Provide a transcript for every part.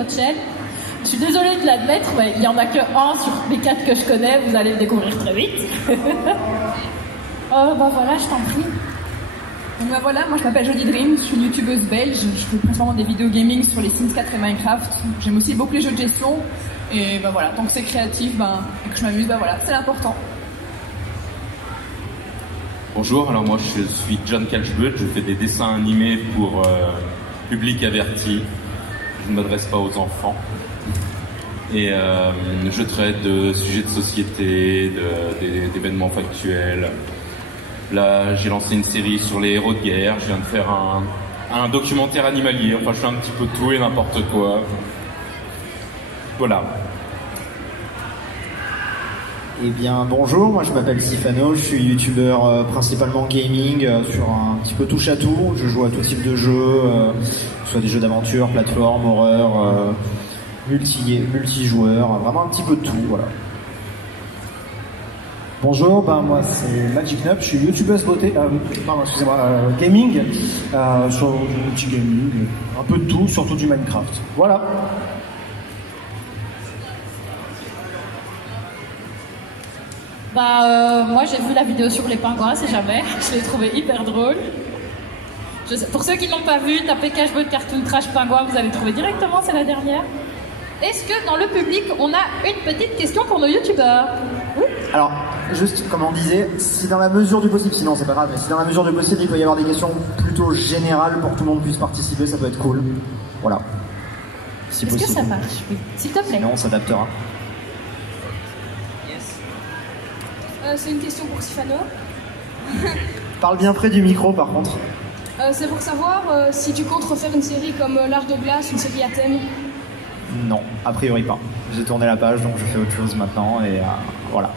votre chaîne. Je suis désolée de l'admettre, mais il n'y en a que un sur les 4 que je connais, vous allez le découvrir très vite. Oh, bah voilà, je t'en prie. Donc bah voilà, moi je m'appelle Jody Dream, je suis une youtubeuse belge, je fais principalement des vidéos gaming sur les Sims 4 et Minecraft. J'aime aussi beaucoup les jeux de gestion, et bah voilà, tant que c'est créatif, et que je m'amuse, bah voilà, c'est l'important. Bonjour, alors moi je suis John Kalchbut, je fais des dessins animés pour public averti. Je ne m'adresse pas aux enfants. Et je traite de sujets de société, d'événements factuels. Là, j'ai lancé une série sur les héros de guerre, je viens de faire un documentaire animalier, enfin je fais un petit peu tout et n'importe quoi. Voilà. Eh bien bonjour, moi je m'appelle Sifano, je suis youtubeur principalement gaming, sur un petit peu touche à tout. Je joue à tout type de jeux, que ce soit des jeux d'aventure, plateforme, horreur, multijoueur, vraiment un petit peu de tout, voilà. Bonjour, moi c'est Magic Nub, je suis youtubeuse beauté, gaming, sur du multi-gaming, un peu de tout, surtout du Minecraft. Voilà. Moi j'ai vu la vidéo sur les pingouins, si jamais. Je l'ai trouvé hyper drôle. Pour ceux qui ne l'ont pas vu, tapez Cashbot Cartoon Trash Pingouin, vous allez trouver directement, c'est la dernière. Est-ce que dans le public, on a une petite question pour nos youtubeurs? Oui. Alors, juste comme on disait, si dans la mesure du possible, sinon c'est pas grave, mais si dans la mesure du possible, il peut y avoir des questions plutôt générales pour que tout le monde puisse participer, ça peut être cool. Voilà. Si Est-ce que possible. ça marche? Oui. S'il te plaît. Sinon, on s'adaptera. C'est une question pour Sifano. Parle bien près du micro, par contre. C'est pour savoir si tu comptes refaire une série comme L'Arche de Glace, une série à thème. Non, a priori pas. J'ai tourné la page, donc je fais autre chose maintenant, et voilà.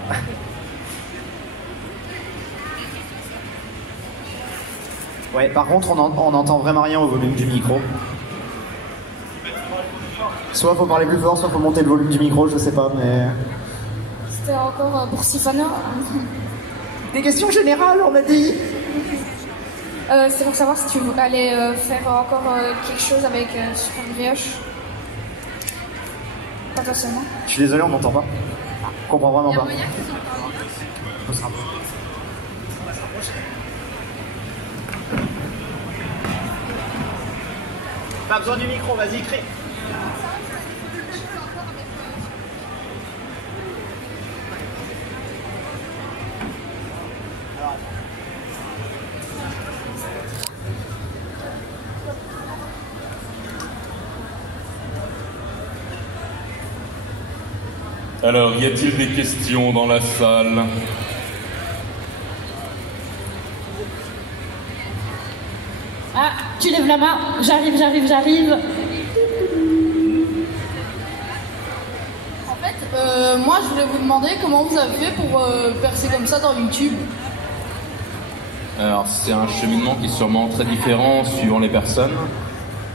Ouais, par contre, on n'entend vraiment rien au volume du micro. Soit faut parler plus fort, soit faut monter le volume du micro, je sais pas, mais... C'était encore pour Sifano. Des questions générales, on a dit. C'est pour savoir si tu allais faire encore quelque chose avec Super Brioche. Potentiellement. Je suis désolé, on m'entend pas. On comprend vraiment pas. Pas besoin du micro, vas-y, crie. Alors, y a-t-il des questions dans la salle? Ah, tu lèves la main. J'arrive. En fait, moi je voulais vous demander comment vous avez fait pour percer comme ça dans YouTube. Alors, c'est un cheminement qui est sûrement très différent suivant les personnes.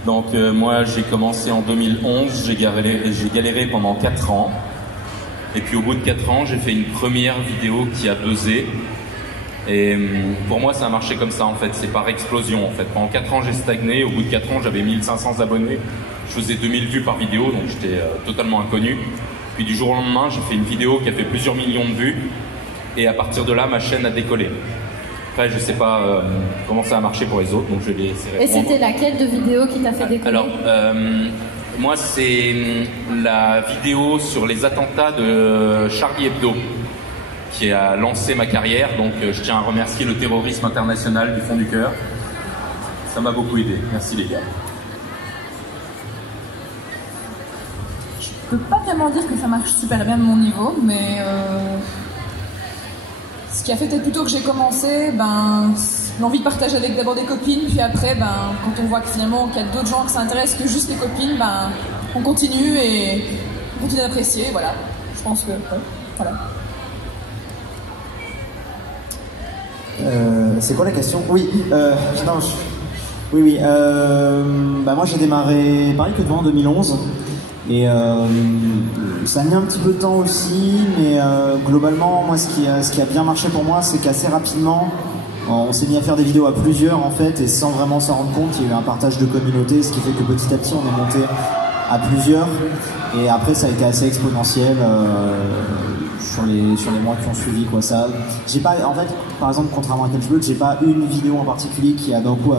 Donc, moi, j'ai commencé en 2011, j'ai galéré pendant 4 ans. Et puis au bout de 4 ans, j'ai fait une première vidéo qui a buzzé. Et pour moi, ça a marché comme ça en fait, c'est par explosion en fait. Pendant 4 ans, j'ai stagné. Au bout de 4 ans, j'avais 1500 abonnés. Je faisais 2000 vues par vidéo, donc j'étais totalement inconnu. Puis du jour au lendemain, j'ai fait une vidéo qui a fait plusieurs millions de vues. Et à partir de là, ma chaîne a décollé. Après, je sais pas comment ça a marché pour les autres, donc je vais laisser répondre. Et c'était laquelle de vidéo qui t'a fait décoller? Alors, moi, c'est la vidéo sur les attentats de Charlie Hebdo qui a lancé ma carrière. Donc, je tiens à remercier le terrorisme international du fond du cœur. Ça m'a beaucoup aidé. Merci les gars. Je peux pas tellement dire que ça marche super bien de mon niveau, mais ce qui a fait peut-être plutôt que j'ai commencé, l'envie de partager avec d'abord des copines, puis après, quand on voit que finalement qu'il y a d'autres gens qui s'intéressent que juste les copines, on continue et on continue d'apprécier, voilà. Je pense que, voilà. C'est quoi la question? Oui, oui. Moi j'ai démarré pareil que toi en 2011 et ça a mis un petit peu de temps aussi, mais globalement moi ce qui a bien marché pour moi, c'est qu'assez rapidement on s'est mis à faire des vidéos à plusieurs en fait, et sans vraiment s'en rendre compte, il y a eu un partage de communauté, ce qui fait que petit à petit on est monté à plusieurs. Et après, ça a été assez exponentiel sur les mois qui ont suivi, quoi. Ça, j'ai pas, en fait, par exemple, contrairement à Catchblood, j'ai pas une vidéo en particulier qui a d'un coup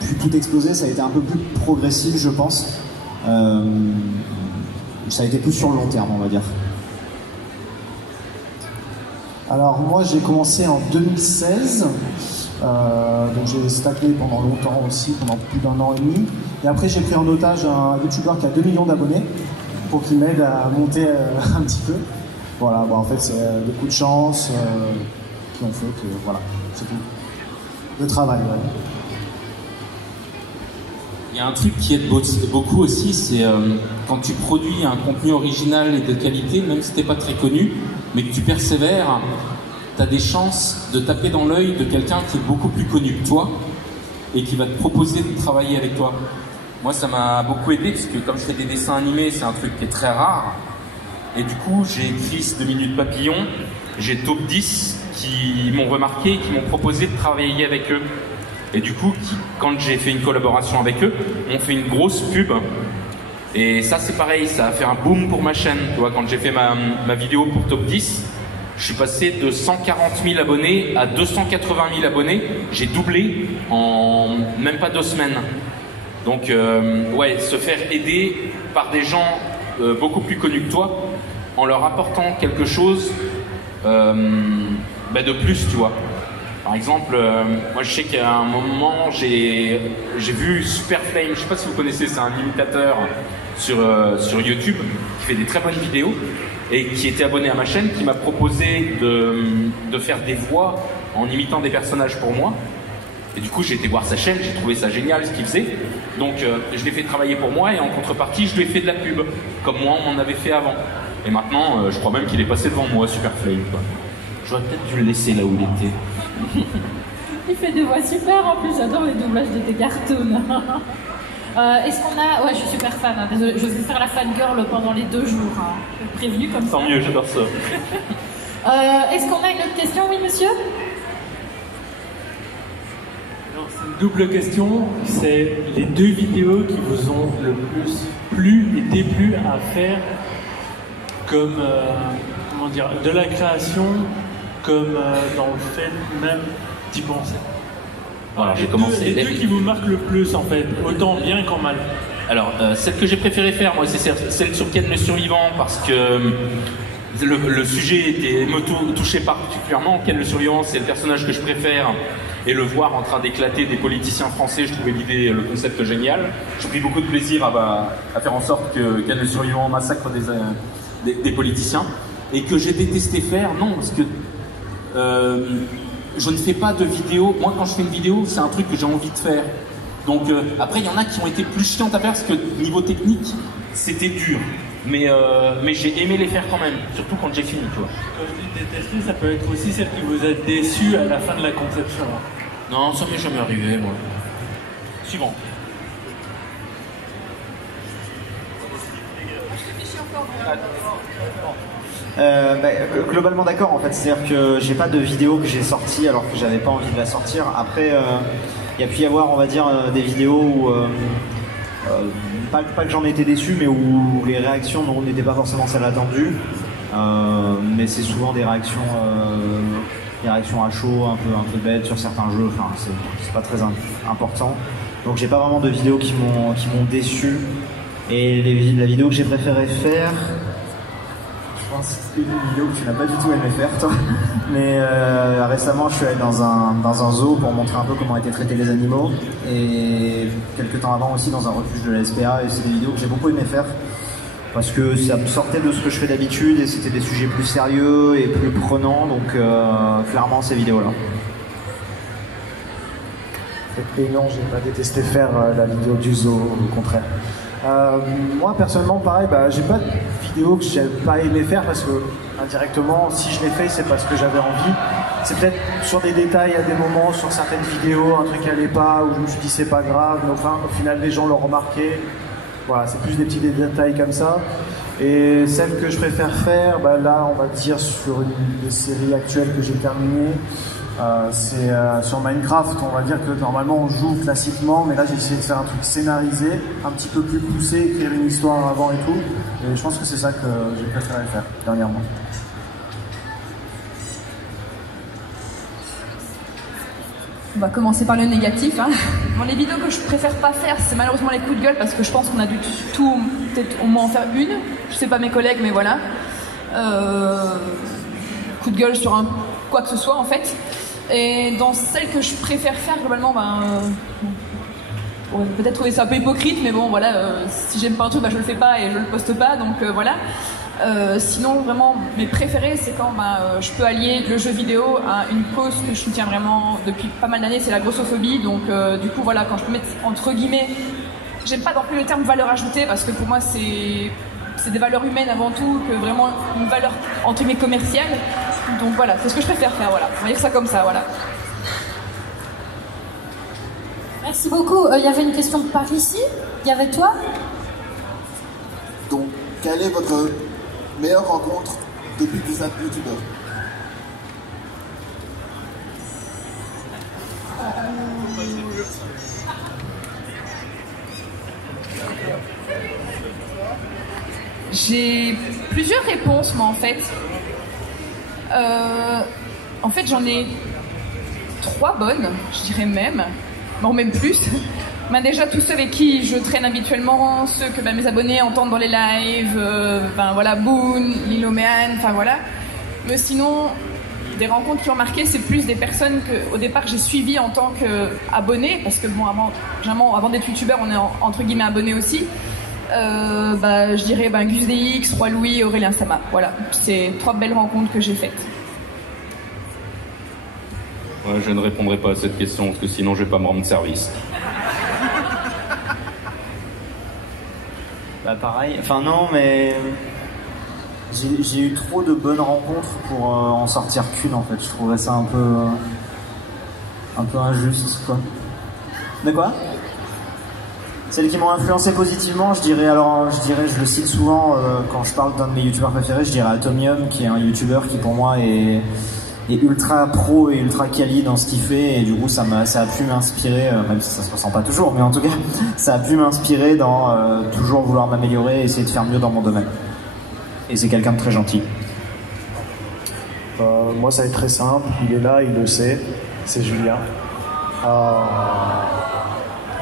pu tout exploser. Ça a été un peu plus progressif, je pense. Ça a été plus sur le long terme, on va dire. Alors moi j'ai commencé en 2016, donc j'ai stagné pendant longtemps aussi, pendant plus d'1 an et demi. Et après j'ai pris en otage un youtubeur qui a 2 millions d'abonnés pour qu'il m'aide à monter un petit peu. Voilà, bon, en fait c'est des coups de chance qui ont fait que voilà, c'est tout. Le travail, ouais. Il y a un truc qui aide beaucoup aussi, c'est quand tu produis un contenu original et de qualité, même si t'es pas très connu, mais que tu persévères, tu as des chances de taper dans l'œil de quelqu'un qui est beaucoup plus connu que toi et qui va te proposer de travailler avec toi. Moi, ça m'a beaucoup aidé parce que comme je fais des dessins animés, c'est un truc qui est très rare. Et du coup, j'ai écrit 2 minutes papillon, j'ai top 10 qui m'ont remarqué et qui m'ont proposé de travailler avec eux. Et du coup, quand j'ai fait une collaboration avec eux, on fait une grosse pub. Et ça, c'est pareil, ça a fait un boom pour ma chaîne. Tu vois, quand j'ai fait ma vidéo pour Top 10, je suis passé de 140 000 abonnés à 280 000 abonnés. J'ai doublé en même pas 2 semaines. Donc, ouais, se faire aider par des gens beaucoup plus connus que toi, en leur apportant quelque chose de plus, tu vois. Par exemple, moi je sais qu'à un moment j'ai vu Superflame, je sais pas si vous connaissez, c'est un imitateur sur YouTube qui fait des très bonnes vidéos et qui était abonné à ma chaîne, qui m'a proposé de faire des voix en imitant des personnages pour moi. Et du coup j'ai été voir sa chaîne, j'ai trouvé ça génial ce qu'il faisait. Donc je l'ai fait travailler pour moi et en contrepartie je lui ai fait de la pub, comme moi on m'en avait fait avant. Et maintenant je crois même qu'il est passé devant moi, Superflame, quoi. J'aurais peut-être dû le laisser là où il était. Il fait des voix super en plus, j'adore les doublages de tes cartoons. Est-ce qu'on a... Ouais, je suis super fan, hein. Désolée, je vais faire la fangirl pendant les 2 jours. Hein. Je suis prévenu comme ça. Tant mieux, j'adore ça. Est-ce qu'on a une autre question, oui monsieur? Alors, c'est une double question, c'est les 2 vidéos qui vous ont le plus plu et déplu à faire comme, comment dire, de la création, comme dans le fait même d'y penser. Voilà, j'ai commencé. Les 2 qui vous marquent le plus en fait, autant bien qu'en mal. Alors, celle que j'ai préféré faire, moi, c'est celle sur Ken le survivant, parce que le sujet me touchait particulièrement. Ken le survivant, c'est le personnage que je préfère, et le voir en train d'éclater des politiciens français, je trouvais le concept génial. J'ai pris beaucoup de plaisir à faire en sorte que Ken le survivant massacre des politiciens, et que j'ai détesté faire, non, parce que je ne fais pas de vidéo. Moi, quand je fais une vidéo, c'est un truc que j'ai envie de faire. Donc après, il y en a qui ont été plus chiantes à faire parce que niveau technique, c'était dur. Mais j'ai aimé les faire quand même, surtout quand j'ai fini, tu vois. Quand je dis détester, ça peut être aussi celle qui vous a déçu à la fin de la conception. Non, ça m'est jamais arrivé, moi. Suivant. Globalement d'accord en fait, c'est-à-dire que j'ai pas de vidéo que j'ai sortie alors que j'avais pas envie de la sortir. Après, il y a pu y avoir, on va dire, des vidéos où pas que j'en étais déçu, mais où les réactions n'étaient pas forcément celles attendues. Mais c'est souvent des réactions à chaud, un peu bêtes sur certains jeux. Enfin, c'est pas très important. Donc j'ai pas vraiment de vidéos qui m'ont déçu. Et la vidéo que j'ai préféré faire, je pense que c'est une vidéo que tu n'as pas du tout aimé faire, toi. Mais récemment, je suis allé dans un zoo pour montrer un peu comment étaient traités les animaux. Et quelques temps avant aussi dans un refuge de la SPA. Et c'est des vidéos que j'ai beaucoup aimé faire. Parce que ça me sortait de ce que je fais d'habitude et c'était des sujets plus sérieux et plus prenants. Donc clairement, ces vidéos-là. Et non, j'ai pas détesté faire la vidéo du zoo, au contraire. Moi personnellement pareil, j'ai pas de vidéo que j'ai pas aimé faire parce que indirectement si je l'ai fait c'est parce que j'avais envie. C'est peut-être sur des détails à des moments, sur certaines vidéos, un truc qui allait pas, où je me suis dit c'est pas grave, mais enfin au final les gens l'ont remarqué. Voilà, c'est plus des petits détails comme ça. Et celle que je préfère faire, là on va dire sur une des séries actuelles que j'ai terminées, C'est sur Minecraft, on va dire que normalement on joue classiquement, mais là j'ai essayé de faire un truc scénarisé, un petit peu plus poussé, écrire une histoire avant et tout, et je pense que c'est ça que j'ai préféré faire dernièrement. On va commencer par le négatif. Hein. Bon, les vidéos que je préfère pas faire, c'est malheureusement les coups de gueule, parce que je pense qu'on a dû tout, peut-être au moins en faire une. Je sais pas mes collègues, mais voilà. Coup de gueule sur quoi que ce soit en fait. Et dans celles que je préfère faire globalement, on va peut-être trouver ça un peu hypocrite, mais bon voilà, si j'aime pas un truc, je le fais pas et je le poste pas, donc voilà. Sinon vraiment mes préférés, c'est quand je peux allier le jeu vidéo à une cause que je soutiens vraiment depuis pas mal d'années, c'est la grossophobie. Donc du coup voilà, quand je peux mettre entre guillemets, j'aime pas non plus le terme valeur ajoutée, parce que pour moi c'est des valeurs humaines avant tout, que vraiment une valeur entre guillemets commerciale. Donc voilà, c'est ce que je préfère faire, voilà. On va dire ça comme ça, voilà. Merci beaucoup. Il y avait une question par ici. Il y avait toi. Donc, quelle est votre meilleure rencontre depuis que vous êtes youtubeur? J'ai plusieurs réponses, moi, en fait. J'en ai 3 bonnes, je dirais même. Bon, même plus. Déjà, tous ceux avec qui je traîne habituellement, ceux que mes abonnés entendent dans les lives, voilà, Boone, Liloméane, enfin voilà. Mais sinon, des rencontres qui ont marqué, c'est plus des personnes que, au départ, j'ai suivies en tant qu'abonné, parce que bon, avant d'être youtubeur, on est entre guillemets abonné aussi. Je dirais Gus DX, Roi Louis et Aurélien Sama. Voilà, c'est 3 belles rencontres que j'ai faites. Ouais, je ne répondrai pas à cette question parce que sinon je vais pas me rendre service. Pareil, enfin non, mais j'ai eu trop de bonnes rencontres pour en sortir qu'une en fait. Je trouvais ça un peu injuste, quoi. De quoi? Celles qui m'ont influencé positivement, je le cite souvent quand je parle d'un de mes youtubeurs préférés, je dirais Atomium, qui est un youtubeur qui pour moi est ultra pro et ultra quali dans ce qu'il fait, et du coup ça a pu m'inspirer, même si ça se ressent pas toujours, mais en tout cas ça a pu m'inspirer dans toujours vouloir m'améliorer et essayer de faire mieux dans mon domaine. Et c'est quelqu'un de très gentil. Moi ça va être très simple, il est là, il le sait, c'est Julien.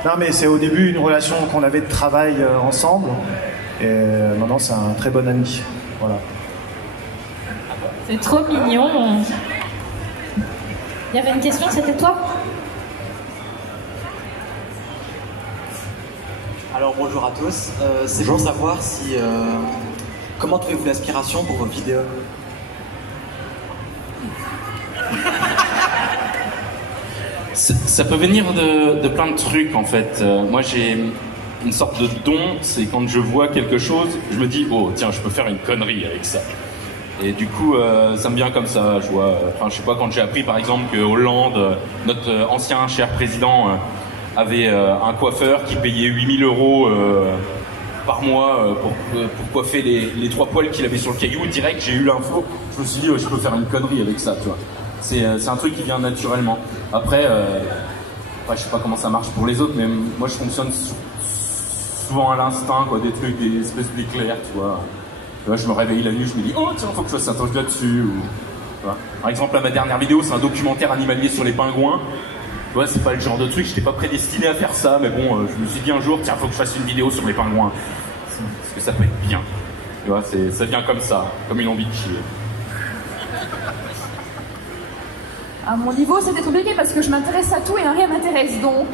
Non mais c'est au début une relation qu'on avait de travail ensemble, et maintenant c'est un très bon ami. Voilà. C'est trop mignon. Il y avait une question, c'était toi? Alors bonjour à tous, c'est pour savoir si comment trouvez-vous l'inspiration pour vos vidéos? Ça peut venir de plein de trucs en fait. Moi j'ai une sorte de don, c'est quand je vois quelque chose, je me dis oh tiens je peux faire une connerie avec ça. Et du coup, ça me vient comme ça. Je sais pas, quand j'ai appris par exemple que Hollande, notre ancien cher président, avait un coiffeur qui payait 8 000 € par mois pour coiffer les 3 poils qu'il avait sur le caillou. Direct, j'ai eu l'info. Je me suis dit, je peux faire une connerie avec ça, tu vois. C'est un truc qui vient naturellement. Après, je sais pas comment ça marche pour les autres, mais moi je fonctionne souvent à l'instinct, quoi, des trucs, des espèces d'éclairs, tu vois. Je me réveille la nuit, je me dis oh tiens faut que je fasse un truc là-dessus. Par exemple là, ma dernière vidéo c'est un documentaire animalier sur les pingouins. C'est pas le genre de truc, j'étais pas prédestiné à faire ça, mais bon je me suis dit un jour tiens faut que je fasse une vidéo sur les pingouins. Parce que ça peut être bien. Ça vient comme ça, comme une envie de chier. À mon niveau c'était compliqué parce que je m'intéresse à tout et rien m'intéresse, donc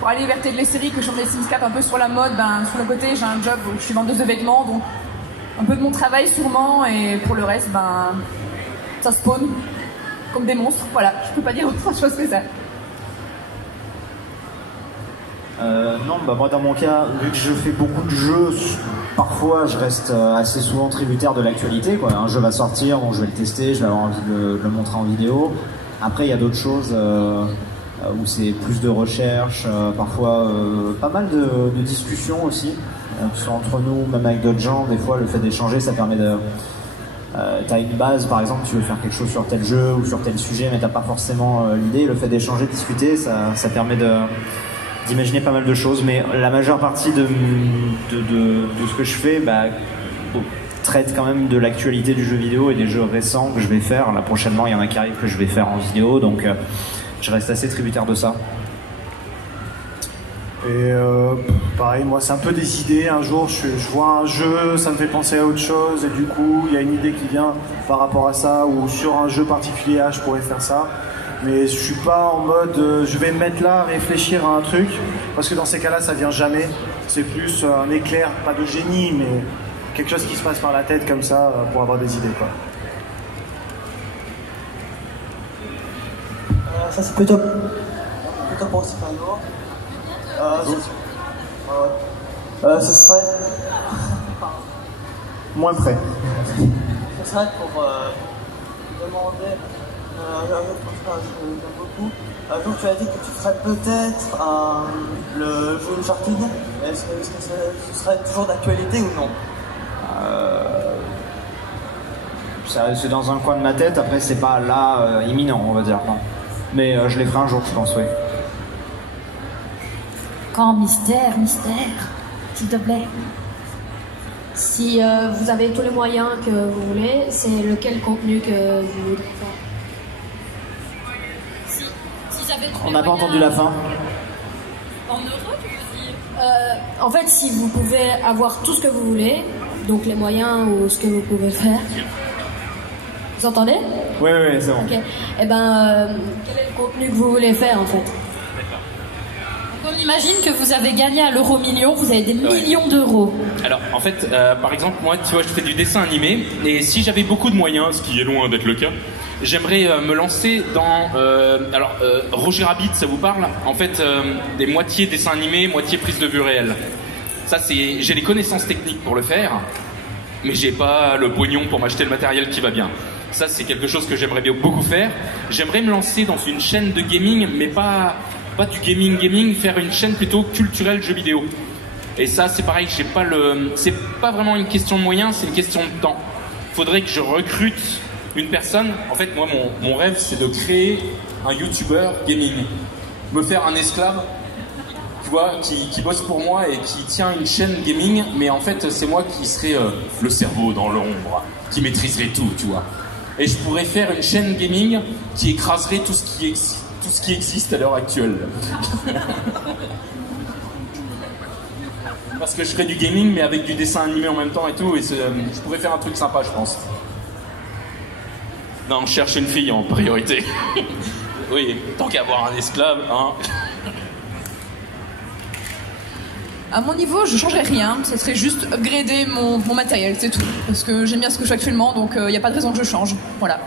pour aller vers les séries que je fais des Sims 4 un peu sur la mode, sur le côté j'ai un job où je suis vendeuse de vêtements, donc un peu de mon travail sûrement, et pour le reste ça spawn comme des monstres, voilà, je peux pas dire autre chose que ça. Non, moi dans mon cas, vu que je fais beaucoup de jeux, parfois je reste assez souvent tributaire de l'actualité, quoi. Un jeu va sortir, bon, je vais le tester, je vais avoir envie de le montrer en vidéo. Après il y a d'autres choses où c'est plus de recherche, parfois pas mal de discussions aussi, que ce soit entre nous, même avec d'autres gens. Des fois le fait d'échanger ça permet t'as une base, par exemple, tu veux faire quelque chose sur tel jeu ou sur tel sujet, mais t'as pas forcément l'idée. Le fait d'échanger, de discuter, ça permet d'imaginer pas mal de choses. Mais la majeure partie de ce que je fais, traite quand même de l'actualité du jeu vidéo et des jeux récents que je vais faire. Là, prochainement, il y en a qui arrivent que je vais faire en vidéo, donc je reste assez tributaire de ça. Et pareil, moi c'est un peu des idées. Un jour je vois un jeu, ça me fait penser à autre chose, et du coup il y a une idée qui vient par rapport à ça, ou sur un jeu particulier, je pourrais faire ça. Mais je suis pas en mode je vais me mettre là, réfléchir à un truc, parce que dans ces cas-là ça vient jamais. C'est plus un éclair, pas de génie, mais quelque chose qui se passe par la tête comme ça pour avoir des idées, quoi. Ça c'est plutôt pour Stefano. Ce serait moins près. Ce serait pour demander j'aime beaucoup. Un jour tu as dit que tu ferais peut-être le jeu Uncharted. Est-ce que ce serait toujours d'actualité ou non? C'est dans un coin de ma tête, après c'est pas là imminent, on va dire, non. Mais je les ferai un jour, je pense, oui. Grand mystère, s'il te plaît. Si vous avez tous les moyens que vous voulez, c'est lequel contenu que vous voudrez faire? On n'a pas entendu la fin. En euros, tu veux dire? En fait, si vous pouvez avoir tout ce que vous voulez, donc les moyens ou ce que vous pouvez faire. Vous entendez? Oui, c'est bon. Ok. Eh ben, quel est le contenu que vous voulez faire en fait? On imagine que vous avez gagné à l'euro million, vous avez des millions d'euros. Alors, en fait, par exemple, moi, tu vois, je fais du dessin animé, et si j'avais beaucoup de moyens, ce qui est loin d'être le cas, j'aimerais me lancer dans... Roger Rabbit, ça vous parle? En fait, des moitiés dessins animés, moitié prise de vue réelle. Ça, j'ai les connaissances techniques pour le faire, mais j'ai pas le pognon pour m'acheter le matériel qui va bien. Ça, c'est quelque chose que j'aimerais bien beaucoup faire. J'aimerais me lancer dans une chaîne de gaming, mais pas du gaming, faire une chaîne plutôt culturelle jeux vidéo. Et ça, c'est pareil, c'est pas vraiment une question de moyens, c'est une question de temps. Faudrait que je recrute une personne. En fait, moi, mon rêve, c'est de créer un YouTuber gaming. Me faire un esclave, tu vois, qui bosse pour moi et qui tient une chaîne gaming, mais en fait, c'est moi qui serais le cerveau dans l'ombre, qui maîtriserait tout, tu vois. Et je pourrais faire une chaîne gaming qui écraserait tout ce qui existe à l'heure actuelle. Parce que je ferais du gaming, mais avec du dessin animé en même temps et tout, et je pourrais faire un truc sympa, je pense. Non, on cherche une fille en priorité. Oui, tant qu'à avoir un esclave, hein. À mon niveau, je changerais rien, ça serait juste upgrader mon matériel, c'est tout. Parce que j'aime bien ce que je fais actuellement, donc il n'y a pas de raison que je change. Voilà.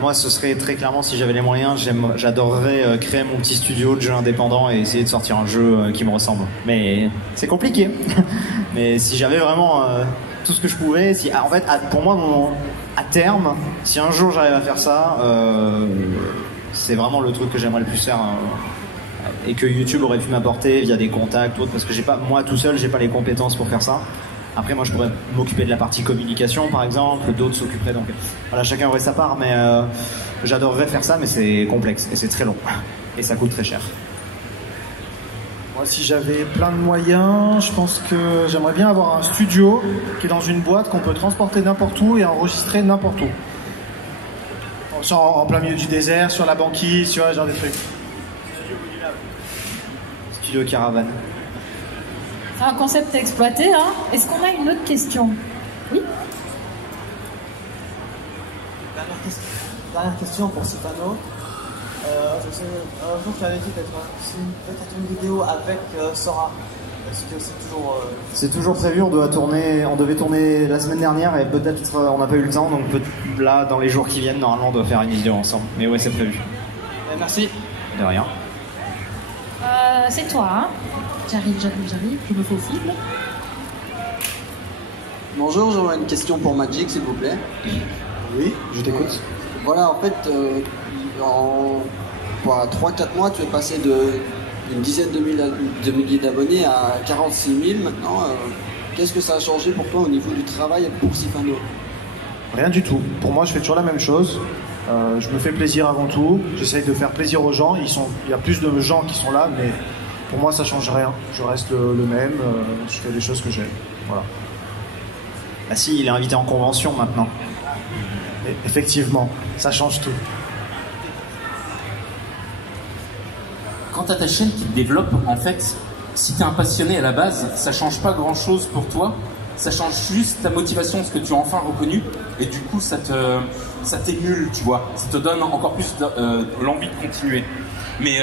Moi, ce serait très clairement, si j'avais les moyens, j'adorerais créer mon petit studio de jeux indépendants et essayer de sortir un jeu qui me ressemble. Mais c'est compliqué. Mais si j'avais vraiment tout ce que je pouvais, en fait, pour moi, à terme, si un jour j'arrive à faire ça, c'est vraiment le truc que j'aimerais le plus faire. Et que YouTube aurait pu m'apporter via des contacts ou autre, parce que moi tout seul, j'ai pas les compétences pour faire ça. Après, moi, je pourrais m'occuper de la partie communication, par exemple, d'autres s'occuperaient, donc voilà, chacun aurait sa part, mais j'adorerais faire ça, mais c'est complexe, et c'est très long, et ça coûte très cher. Moi, si j'avais plein de moyens, je pense que j'aimerais bien avoir un studio qui est dans une boîte qu'on peut transporter n'importe où et enregistrer n'importe où. En plein milieu du désert, sur la banquise, tu vois, genre des trucs. Studio caravane. C'est un concept à exploiter, hein. Est-ce qu'on a une autre question? Oui. Dernière question pour Stefano. Un jour, tu avais dit peut-être une vidéo avec Sora. Est-ce que c'est toujours... C'est toujours prévu, on devait tourner la semaine dernière et peut-être on n'a pas eu le temps, donc là, dans les jours qui viennent, normalement, on doit faire une vidéo ensemble. Mais ouais, c'est prévu. Merci. De rien. C'est toi, hein. J'arrive, je me faufile. Bonjour, j'aurais une question pour Magic, s'il vous plaît. Oui, je t'écoute. Voilà, en fait, en 3-4 mois, tu es passé d'une dizaine de milliers d'abonnés à 46 000 maintenant. qu'est-ce que ça a changé pour toi au niveau du travail pour Sifano? Rien du tout. Pour moi, je fais toujours la même chose. Je me fais plaisir avant tout. J'essaye de faire plaisir aux gens. Il y a plus de gens qui sont là, mais pour moi, ça change rien. Je reste le même. Je fais les choses que j'aime. Voilà. Ah si, il est invité en convention maintenant. Et effectivement, ça change tout. Quand t'as ta chaîne qui te développe, en fait, si t'es un passionné à la base, ça change pas grand-chose pour toi. Ça change juste ta motivation, ce que tu as enfin reconnu, et du coup, ça t'émule, tu vois. Ça te donne encore plus l'envie de continuer. Mais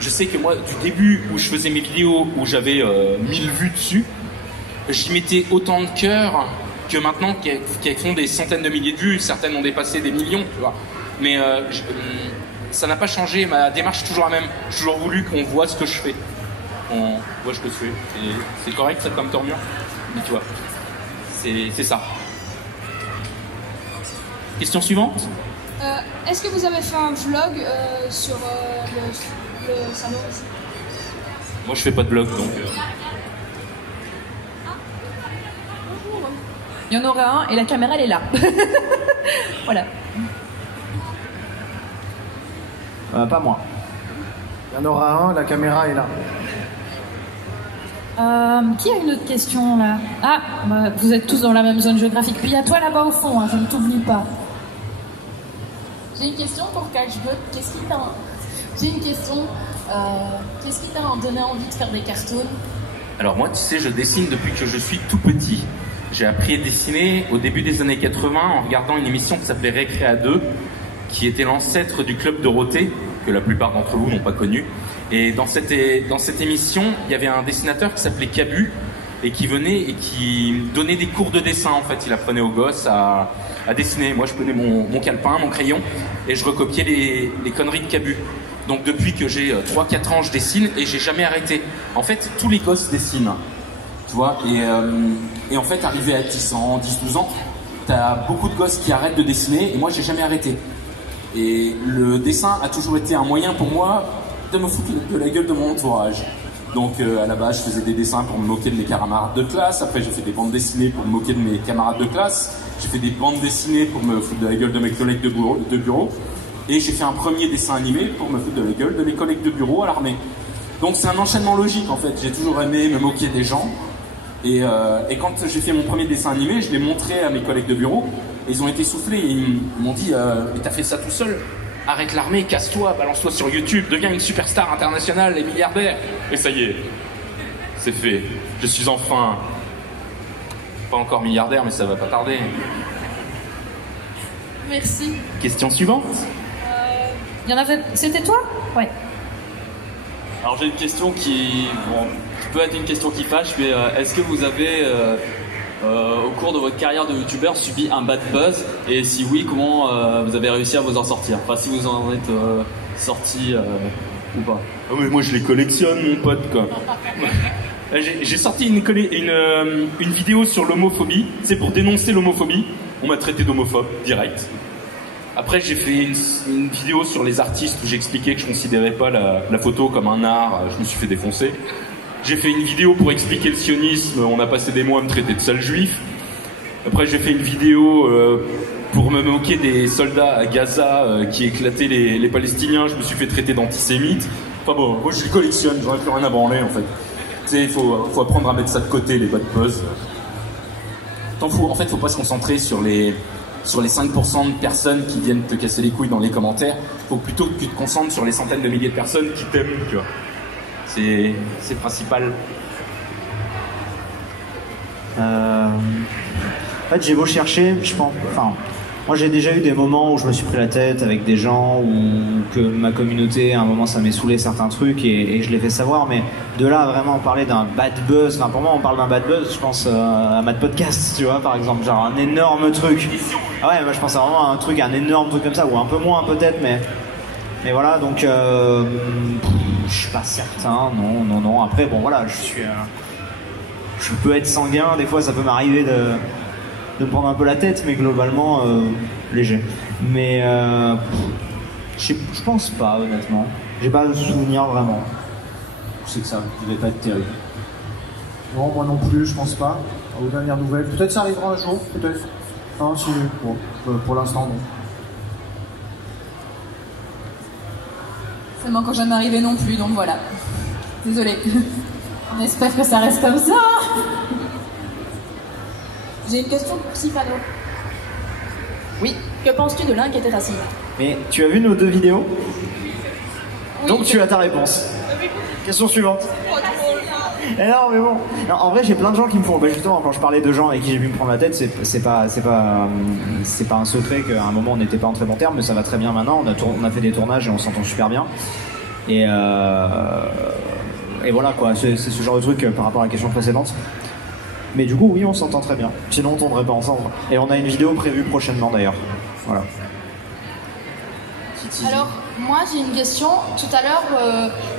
je sais que moi, du début où je faisais mes vidéos, où j'avais 1000 vues dessus, j'y mettais autant de cœur que maintenant qu'elles font des centaines de milliers de vues. Certaines ont dépassé des millions, tu vois. Mais ça n'a pas changé. Ma démarche est toujours la même. J'ai toujours voulu qu'on voit ce que je fais. On voit ce que je fais. C'est correct, ça, comme tournure. Mais tu vois, c'est ça. Question suivante. Est-ce que vous avez fait un vlog sur le salon aussi? Moi, je fais pas de vlog, donc... Il y en aura un et la caméra elle est là. Voilà. Pas moi. Il y en aura un, la caméra est là. Qui a une autre question là? Ah, bah, vous êtes tous dans la même zone géographique. Puis il y a toi là-bas au fond, hein, je ne t'oublie pas. J'ai une question pour Catchbug. Qu'est-ce qui t'a donné envie de faire des cartoons? Alors moi, tu sais, je dessine depuis que je suis tout petit. J'ai appris à dessiner au début des années 80 en regardant une émission qui s'appelait Récréa 2, qui était l'ancêtre du Club Dorothée, que la plupart d'entre vous n'ont pas connu. Et dans cette émission, il y avait un dessinateur qui s'appelait Cabu, et qui venait et qui donnait des cours de dessin, en fait. Il apprenait aux gosses à dessiner. Moi, je prenais mon calepin, mon crayon, et je recopiais les conneries de Cabu. Donc depuis que j'ai 3-4 ans, je dessine, et j'ai jamais arrêté. En fait, tous les gosses dessinent, tu vois. Et en fait, arrivé à 10 ans, 10-12 ans, t'as beaucoup de gosses qui arrêtent de dessiner, et moi, j'ai jamais arrêté. Et le dessin a toujours été un moyen pour moi de me foutre de la gueule de mon entourage. Donc à la base, je faisais des dessins pour me moquer de mes camarades de classe. Après, j'ai fait des bandes dessinées pour me moquer de mes camarades de classe. J'ai fait des bandes dessinées pour me foutre de la gueule de mes collègues de bureau. Et j'ai fait un premier dessin animé pour me foutre de la gueule de mes collègues de bureau à l'armée. Donc c'est un enchaînement logique, en fait. J'ai toujours aimé me moquer des gens. Et quand j'ai fait mon premier dessin animé, je l'ai montré à mes collègues de bureau. Et ils ont été soufflés. Et ils m'ont dit mais t'as fait ça tout seul? Arrête l'armée, casse-toi, balance-toi sur YouTube, deviens une superstar internationale et milliardaire. Et ça y est, c'est fait. Je suis enfin, pas encore milliardaire, mais ça va pas tarder. Merci. Question suivante. Il y en avait... C'était toi? Ouais. Alors j'ai une question qui peut être une question qui fâche, mais est-ce que vous avez... au cours de votre carrière de youtubeur, subi un bad buzz? Et si oui, comment vous avez réussi à vous en sortir? Enfin, si vous en êtes sorti ou pas. Oh, mais moi je les collectionne, mon pote, quoi. J'ai sorti une vidéo sur l'homophobie. C'est pour dénoncer l'homophobie. On m'a traité d'homophobe, direct. Après, j'ai fait une vidéo sur les artistes où j'expliquais que je considérais pas la photo comme un art. Je me suis fait défoncer. J'ai fait une vidéo pour expliquer le sionisme, on a passé des mois à me traiter de sale juif. Après j'ai fait une vidéo pour me moquer des soldats à Gaza qui éclataient les Palestiniens, je me suis fait traiter d'antisémite. Enfin bon, moi je les collectionne, j'en ai plus rien à branler en fait. Tu sais, il faut apprendre à mettre ça de côté, les bad buzz. En fait, faut pas se concentrer sur les 5% de personnes qui viennent te casser les couilles dans les commentaires. Faut plutôt que tu te concentres sur les centaines de milliers de personnes qui t'aiment, tu vois. C'est principal. En fait, j'ai beau chercher, je pense. Enfin, moi, j'ai déjà eu des moments où je me suis pris la tête avec des gens ou que ma communauté, à un moment, ça m'est saoulé certains trucs et je l'ai fait savoir. Mais de là, à vraiment parler d'un bad buzz. Enfin, pour moi, on parle d'un bad buzz. Je pense à Mad Podcast, tu vois, par exemple, genre un énorme truc. Ah ouais, moi, je pense à vraiment un énorme truc comme ça, ou un peu moins peut-être, mais voilà. Donc. Je suis pas certain, non. Après, bon, voilà, je peux être sanguin, des fois ça peut m'arriver de me prendre un peu la tête, mais globalement, léger. Mais je pense pas, honnêtement. J'ai pas de souvenir vraiment. Je sais que ça devait pas être terrible. Non, moi non plus, je pense pas. Aux dernières nouvelles. Peut-être ça arrivera un jour, peut-être. Non, si, bon, pour l'instant, non. Ça m'est encore jamais arrivé non plus, donc voilà. Désolée. On espère que ça reste comme ça. J'ai une question pour Psyphano. Oui. Que penses-tu de l'inquiété racine? Mais tu as vu nos 2 vidéos? Donc tu as ta réponse. Question suivante. Eh non, mais bon. Non, en vrai, j'ai plein de gens qui me font. Bah, justement, quand je parlais de gens avec qui j'ai pu me prendre la tête, c'est pas un secret qu'à un moment on n'était pas en très bon terme, mais ça va très bien maintenant. On a fait des tournages et on s'entend super bien. Et voilà quoi. C'est ce genre de truc par rapport à la question précédente. Mais du coup, oui, on s'entend très bien. Sinon, on tournerait pas ensemble. Et on a une vidéo prévue prochainement d'ailleurs. Voilà. Alors, moi j'ai une question. Tout à l'heure,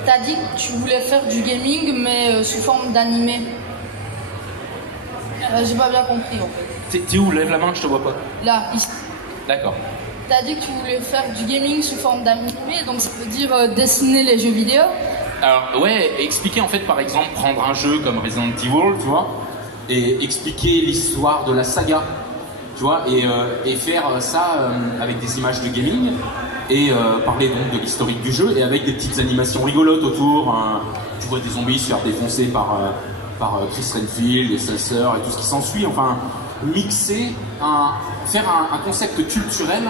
t'as dit que tu voulais faire du gaming, mais sous forme d'animé. J'ai pas bien compris en fait. T'es où? Lève la main, je te vois pas. Là, ici. D'accord. T'as dit que tu voulais faire du gaming sous forme d'animé, donc ça veut dire dessiner les jeux vidéo. Alors, ouais, expliquer en fait, par exemple, prendre un jeu comme Resident Evil, tu vois, et expliquer l'histoire de la saga, tu vois, et faire ça avec des images de gaming. Et parler donc de l'historique du jeu et avec des petites animations rigolotes autour. Tu vois des zombies se faire défoncer par Chris Redfield et sa sœur et tout ce qui s'ensuit. Enfin, mixer, faire un concept culturel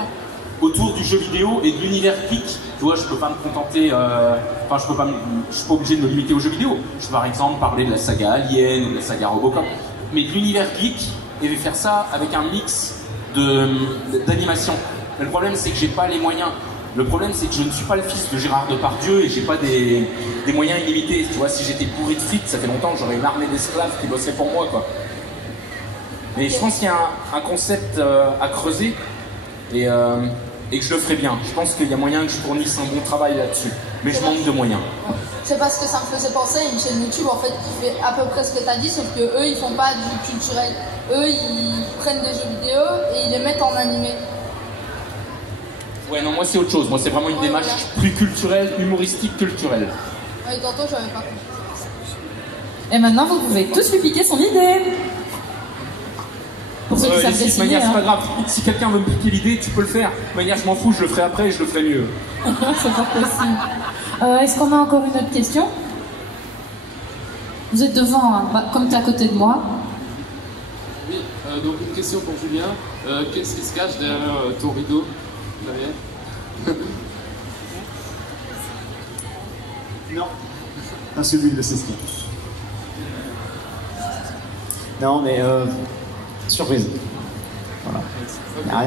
autour du jeu vidéo et de l'univers geek. Tu vois, je peux pas me contenter. Je suis pas obligé de me limiter aux jeux vidéo. Je peux par exemple parler de la saga Alien ou de la saga Robocop, mais de l'univers geek et faire ça avec un mix d'animation. Le problème, c'est que j'ai pas les moyens. Le problème, c'est que je ne suis pas le fils de Gérard Depardieu et j'ai pas des moyens illimités. Tu vois, si j'étais bourré de frites, ça fait longtemps que j'aurais une armée d'esclaves qui bosseraient pour moi, quoi. Mais je pense qu'il y a un concept à creuser et que je le ferai bien. Je pense qu'il y a moyen que je fournisse un bon travail là-dessus. Mais je manque de moyens. C'est parce que ça me faisait penser à une chaîne YouTube en fait qui fait à peu près ce que tu as dit, sauf que eux ils font pas du culturel. Eux ils prennent des jeux vidéo et ils les mettent en animé. Ouais, non, moi c'est autre chose. Moi c'est vraiment une démarche plus culturelle, humoristique, culturelle. Oui, tantôt j'avais pas compris. Et maintenant vous pouvez tous lui piquer son idée. Pour ceux qui savent dessiner, manière, c'est pas grave. Si quelqu'un veut me piquer l'idée, tu peux le faire. De manière, je m'en fous, je le ferai après et je le ferai mieux. C'est pas possible. Est-ce qu'on a encore une autre question? Vous êtes devant, hein, comme tu es à côté de moi. Oui, donc une question pour Julien. Qu'est-ce qui se cache derrière ton rideau, Flavien? Non. Ah, celui de Cécile. Non, mais surprise. Voilà. Il n'y a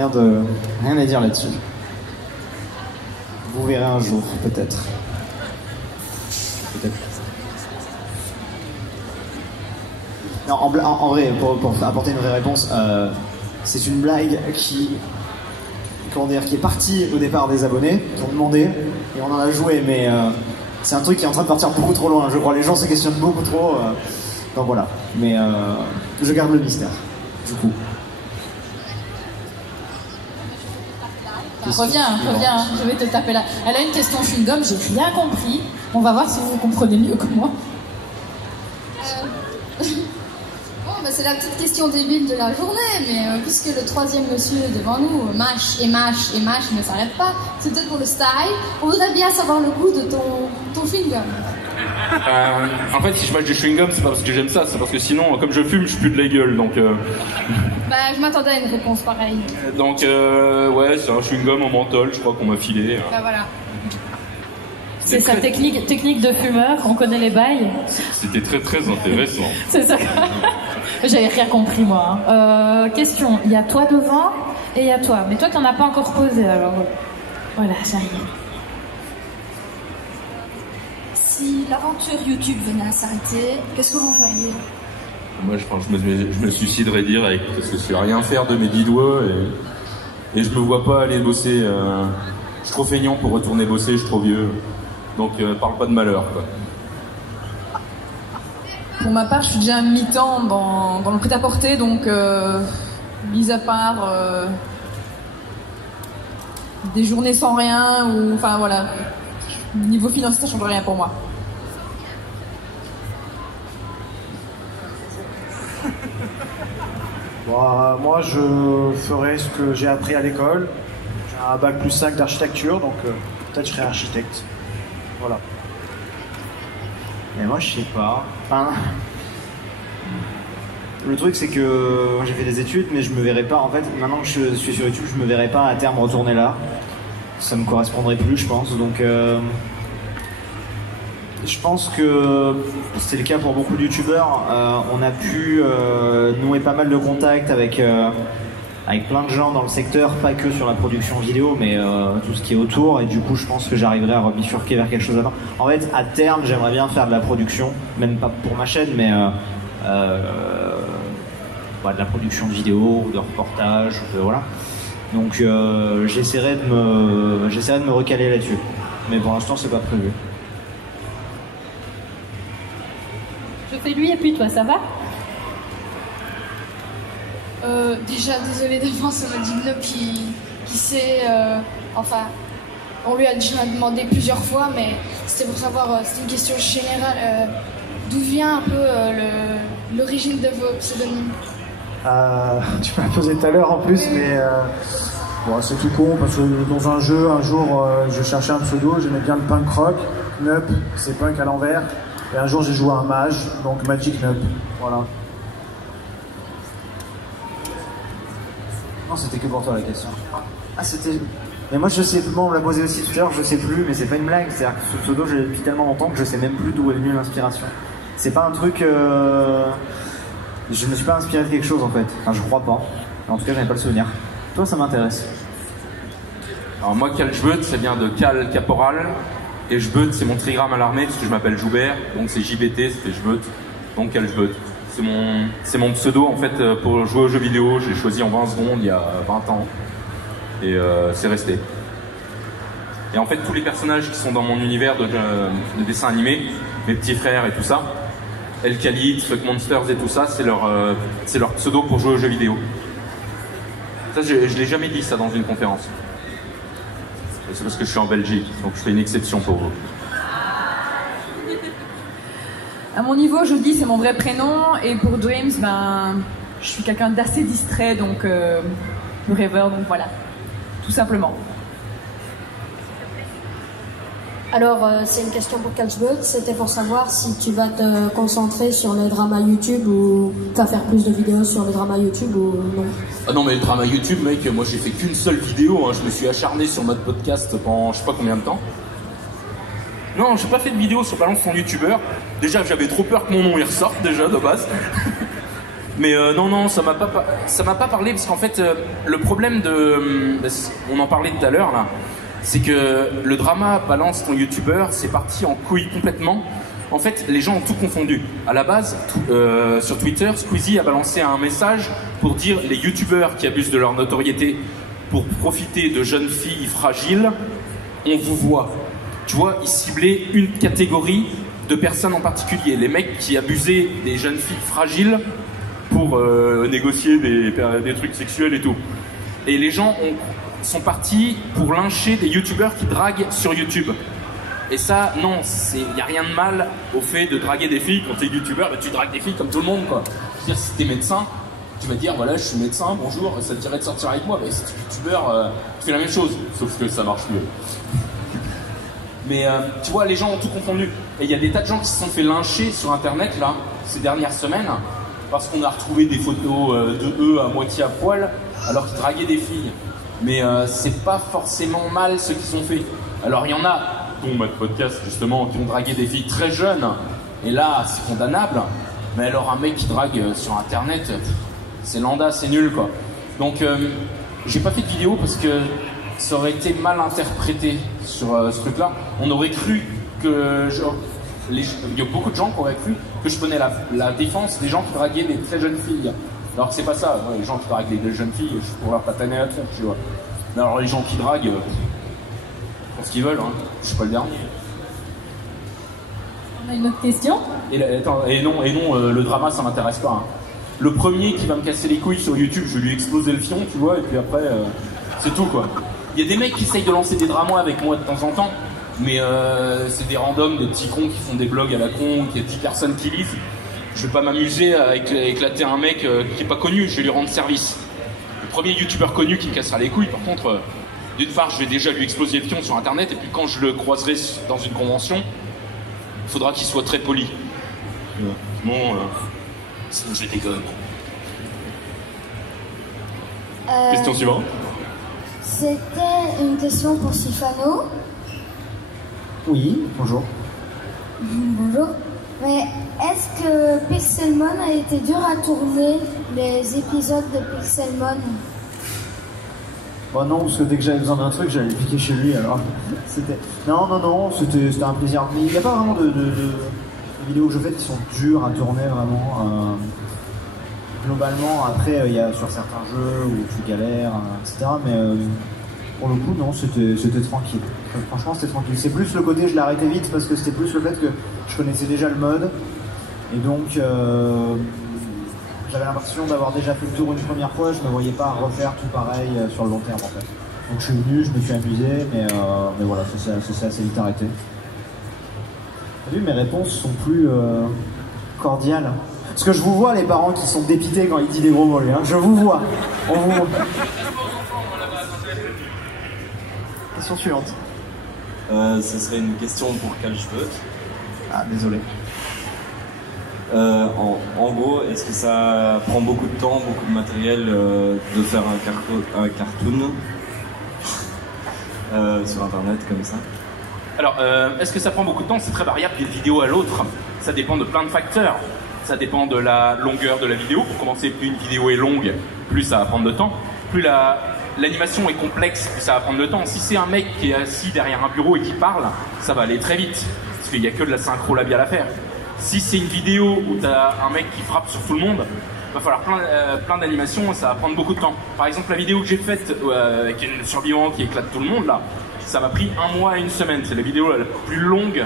rien à dire là-dessus. Vous verrez un jour, peut-être. Peut-être. Non, en vrai, pour apporter une vraie réponse, c'est une blague qui est partie au départ des abonnés, qui ont demandé, et on en a joué, mais c'est un truc qui est en train de partir beaucoup trop loin, je crois. Les gens se questionnent beaucoup trop, donc voilà. Mais je garde le mystère, du coup. Reviens, je vais te taper là. Elle a une question chewing-gum, j'ai rien compris. On va voir si vous comprenez mieux que moi. Bon, bah, c'est la petite question débile de la journée, mais puisque le troisième monsieur devant nous mâche et mâche et mâche ne s'arrête pas, c'est peut-être pour le style. On voudrait bien savoir le goût de ton chewing-gum. En fait, si je mâche du chewing-gum, c'est pas parce que j'aime ça, c'est parce que sinon, comme je fume, je pue de la gueule, donc... Bah, je m'attendais à une réponse pareille. Donc, ouais, c'est un chewing-gum en menthol, je crois qu'on m'a filé. Bah, voilà. C'est sa technique de fumeur, on connaît les bails. C'était très très intéressant. C'est ça. J'avais rien compris, moi. Question, il y a toi devant et il y a toi. Mais toi, t'en as pas encore posé, alors... Voilà, j'arrive. Si l'aventure YouTube venait à s'arrêter, qu'est-ce que vous feriez? Moi, je me suiciderais direct, parce que je sais rien faire de mes 10 doigts, et je me vois pas aller bosser. Je suis trop feignant pour retourner bosser, je suis trop vieux. Donc, parle pas de malheur, quoi. Pour ma part, je suis déjà à mi-temps dans le prêt-à-porter, donc mis à part des journées sans rien, ou enfin voilà, niveau financier, ça change rien pour moi. Moi, je ferai ce que j'ai appris à l'école. J'ai un bac plus 5 d'architecture, donc peut-être je serai architecte. Voilà. Mais moi, je sais pas. Enfin, le truc, c'est que j'ai fait des études, mais je me verrais pas. En fait, maintenant que je suis sur YouTube, je me verrais pas à terme retourner là. Ça me correspondrait plus, je pense. Donc, je pense que c'est le cas pour beaucoup de youtubeurs. On a pu nouer pas mal de contacts avec plein de gens dans le secteur, pas que sur la production vidéo, mais tout ce qui est autour. Et du coup, je pense que j'arriverai à rebifurquer vers quelque chose là-dedans. En fait, à terme, j'aimerais bien faire de la production, même pas pour ma chaîne, mais de la production de vidéos, de reportages, voilà. Donc, j'essaierai de me recaler là-dessus. Mais pour l'instant, c'est pas prévu. Je fais lui et puis toi, ça va? Déjà, désolé d'avance, on m'a dit Nob qui sait. Enfin, on lui a déjà demandé plusieurs fois, mais c'était pour savoir, c'était une question générale. D'où vient un peu l'origine de vos pseudonymes? Tu m'as posé tout à l'heure en plus, mais bon, c'est tout con parce que dans un jeu, un jour, je cherchais un pseudo, j'aimais bien le punk rock. Nup, c'est punk à l'envers. Et un jour, j'ai joué à un mage, donc Magic Nup. Voilà. Non, c'était que pour toi la question. Ah, c'était. Mais moi, je sais plus, on me l'a posé aussi tout à l'heure, je sais plus, mais c'est pas une blague. C'est-à-dire que ce pseudo, j'ai depuis tellement longtemps que je sais même plus d'où est venue l'inspiration. C'est pas un truc. Je me suis pas inspiré de quelque chose en fait. Enfin, je crois pas. En tout cas, j'avais pas le souvenir. Toi, ça m'intéresse. Alors, moi, Caljebeut, ça vient de Cal Caporal. Et Jbeut, c'est mon trigramme à l'armée, parce que je m'appelle Joubert. Donc, c'est JBT, c'était Jbeut. Donc, Caljebeut. C'est mon pseudo en fait pour jouer aux jeux vidéo. J'ai choisi en 20 secondes il y a 20 ans. Et c'est resté. Et en fait, tous les personnages qui sont dans mon univers de dessin animé, mes petits frères et tout ça, El Khalid, Fuck Monsters et tout ça, c'est leur pseudo pour jouer aux jeux vidéo. Ça, je l'ai jamais dit ça dans une conférence. C'est parce que je suis en Belgique, donc je fais une exception pour vous. À mon niveau, je dis c'est mon vrai prénom, et pour Dreams, je suis quelqu'un d'assez distrait, donc le rêveur, donc voilà, tout simplement. Alors, c'est une question pour Caljebeut. C'était pour savoir si tu vas te concentrer sur le drama YouTube ou tu vas faire plus de vidéos sur le drama YouTube ou non? Ah non, mais le drama YouTube, mec, moi j'ai fait qu'une seule vidéo. Hein. Je me suis acharné sur notre podcast pendant je sais pas combien de temps. Non, j'ai pas fait de vidéo sur Balance ton youtubeur. Déjà, j'avais trop peur que mon nom y ressorte déjà de base. Mais non, ça m'a pas parlé parce qu'en fait, le problème on en parlait tout à l'heure là. C'est que le drama Balance ton youtubeur, c'est parti en couille complètement. En fait, les gens ont tout confondu. À la base, sur Twitter, Squeezie a balancé un message pour dire les youtubeurs qui abusent de leur notoriété pour profiter de jeunes filles fragiles, on vous voit. Tu vois, il ciblait une catégorie de personnes en particulier. Les mecs qui abusaient des jeunes filles fragiles pour négocier des trucs sexuels et tout. Et les gens sont partis pour lyncher des youtubeurs qui draguent sur YouTube. Et ça, non, il n'y a rien de mal au fait de draguer des filles. Quand t'es youtubeur, tu dragues des filles comme tout le monde, quoi. Je veux dire, si t'es médecin, tu vas dire, voilà, je suis médecin, bonjour, ça te dirait de sortir avec moi. Mais si t'es youtubeur, tu fais la même chose, sauf que ça marche mieux. Mais tu vois, les gens ont tout confondu. Et il y a des tas de gens qui se sont fait lyncher sur Internet, là, ces dernières semaines, parce qu'on a retrouvé des photos de eux à moitié à poil, alors qu'ils draguaient des filles. Mais c'est pas forcément mal ce qu'ils ont fait. Alors il y en a, dont notre podcast justement, qui ont dragué des filles très jeunes, et là c'est condamnable. Mais alors un mec qui drague sur internet, c'est lambda, c'est nul quoi. Donc j'ai pas fait de vidéo parce que ça aurait été mal interprété sur ce truc là. On aurait cru que il y a beaucoup de gens qui auraient cru que je prenais la défense des gens qui draguaient des très jeunes filles. Alors que c'est pas ça, les gens qui draguent des jeunes filles, c'est pour leur pataner la tronche, tu vois. Mais alors les gens qui draguent, font ce qu'ils veulent, hein. Je suis pas le dernier. On a une autre question? Et non, le drama ça m'intéresse pas. Hein. Le premier qui va me casser les couilles sur YouTube, je vais lui exploser le fion, tu vois, et puis après, c'est tout quoi. Il y a des mecs qui essayent de lancer des dramas avec moi de temps en temps, mais c'est des randoms, des petits cons qui font des blogs à la con, qui y a 10 personnes qui lisent. Je vais pas m'amuser à éclater un mec qui est pas connu, je vais lui rendre service. Le premier youtubeur connu qui me cassera les couilles, par contre, d'une part, je vais déjà lui exploser le pion sur internet, et puis quand je le croiserai dans une convention, il faudra qu'il soit très poli. Bon, sinon je dégomme. Question suivante. C'était une question pour Sifano. Oui, bonjour. Bonjour. Mais est-ce que Pixelmon a été dur à tourner, les épisodes de Pixelmon? Bon non, parce que dès que j'avais besoin d'un truc, j'allais piquer chez lui, alors c'était... Non, c'était un plaisir. Mais il n'y a pas vraiment de vidéos que je fais qui sont dures à tourner, vraiment. Globalement, après, il y a sur certains jeux où tu galères, etc. Mais pour le coup, non, c'était tranquille. Franchement, c'était tranquille. C'est plus le côté, je l'ai arrêté vite, parce que c'était plus le fait que je connaissais déjà le mode. Et donc, j'avais l'impression d'avoir déjà fait le tour une première fois. Je ne me voyais pas refaire tout pareil sur le long terme, en fait. Donc je suis venu, je me suis amusé, mais voilà, ça s'est assez vite arrêté. T'as vu, mes réponses sont plus cordiales. Parce que je vous vois, les parents qui sont dépités quand il dit des gros mots, hein. Je vous vois. On vous voit. Question suivante. Ce serait une question pour Calchebot. Ah, désolé. En gros, est-ce que ça prend beaucoup de temps, beaucoup de matériel de faire un cartoon sur internet comme ça? Alors, est-ce que ça prend beaucoup de temps? C'est très variable d'une vidéo à l'autre. Ça dépend de plein de facteurs. Ça dépend de la longueur de la vidéo. Pour commencer, plus une vidéo est longue, plus ça va prendre de temps. Plus l'animation est complexe, plus ça va prendre de temps. Si c'est un mec qui est assis derrière un bureau et qui parle, ça va aller très vite. Parce qu'il n'y a que de la synchro labiale à faire. Si c'est une vidéo où tu as un mec qui frappe sur tout le monde, il va falloir plein d'animations et ça va prendre beaucoup de temps. Par exemple, la vidéo que j'ai faite avec une survivante qui éclate tout le monde, là, ça m'a pris 1 mois et 1 semaine. C'est la vidéo la plus longue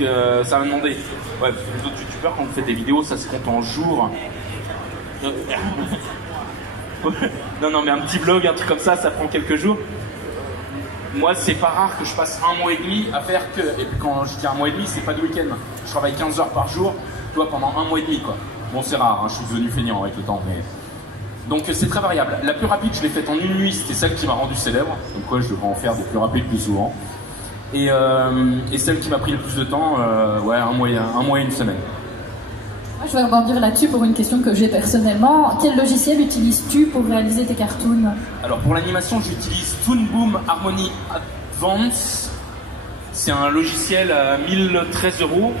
que ça m'a demandé. Ouais, les autres youtubeurs, quand vous faites des vidéos, ça se compte en jours. Non, mais un petit vlog, un truc comme ça prend quelques jours. Moi, c'est pas rare que je passe 1 mois et demi à faire que... Et puis quand je dis 1 mois et demi, c'est pas de week-end. Je travaille 15 heures par jour, tu vois, pendant 1 mois et demi, quoi. Bon, c'est rare, hein, je suis devenu feignant avec le temps, mais... Donc c'est très variable. La plus rapide, je l'ai faite en 1 nuit, c'était celle qui m'a rendu célèbre. Donc quoi, je devrais en faire des plus rapides plus souvent. Et celle qui m'a pris le plus de temps, ouais, 1 mois et 1 semaine. Moi, je vais rebondir là-dessus pour une question que j'ai personnellement. Quel logiciel utilises-tu pour réaliser tes cartoons? Alors pour l'animation, j'utilise Toon Boom Harmony Advance. C'est un logiciel à 1013 €.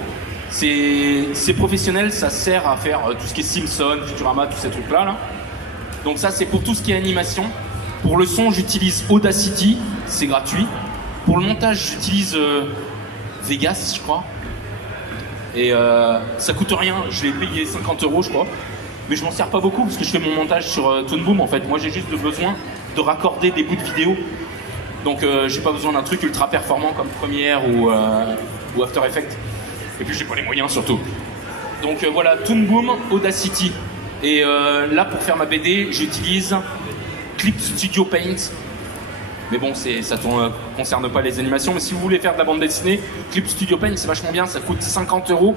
C'est professionnel, ça sert à faire tout ce qui est Simpson, Futurama, tous ces trucs-là. Là. Donc ça, c'est pour tout ce qui est animation. Pour le son, j'utilise Audacity, c'est gratuit. Pour le montage, j'utilise Vegas, je crois. Et ça coûte rien, je l'ai payé 50 €, je crois. Mais je m'en sers pas beaucoup parce que je fais mon montage sur Toon Boom en fait. Moi, j'ai juste besoin de raccorder des bouts de vidéo. Donc, j'ai pas besoin d'un truc ultra performant comme Premiere ou After Effects. Et puis, j'ai pas les moyens surtout. Donc, voilà, Toon Boom, Audacity. Et là, pour faire ma BD, j'utilise Clip Studio Paint. Mais bon, ça ne concerne pas les animations. Mais si vous voulez faire de la bande dessinée, Clip Studio Paint, c'est vachement bien. Ça coûte 50 €.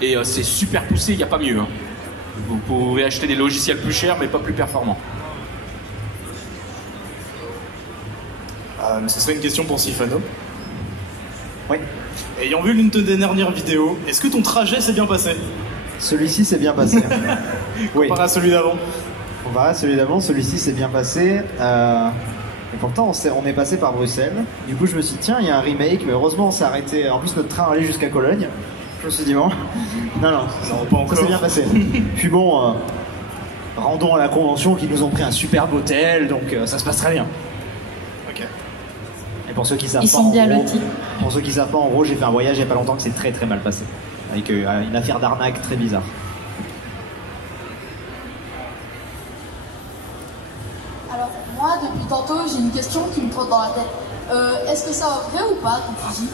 Et c'est super poussé, il n'y a pas mieux. Hein. Vous pouvez acheter des logiciels plus chers, mais pas plus performants. Ce serait une question pour Sifano. Oui. Ayant vu l'une de tes dernières vidéos, est-ce que ton trajet s'est bien passé? Celui-ci s'est bien passé. Oui. Comparé à celui d'avant. Comparé à celui d'avant, celui-ci s'est bien passé. Et pourtant, on est passé par Bruxelles. Du coup, je me suis dit, tiens, il y a un remake, mais heureusement, on s'est arrêté. En plus, notre train allait jusqu'à Cologne. Je me suis dit, bon, non, ça s'est bien passé. Puis bon, rendons à la convention qu'ils nous ont pris un superbe hôtel, donc ça se passe très bien. Ok. Et pour ceux qui savent Ils sont bien lotis. Pour ceux qui savent pas, en gros, j'ai fait un voyage il y a pas longtemps que c'est très très mal passé. Avec une affaire d'arnaque très bizarre. Alors, moi, depuis tantôt, j'ai une question qui me trotte dans la tête. Est-ce que ça va vrai ou pas, ton fusil?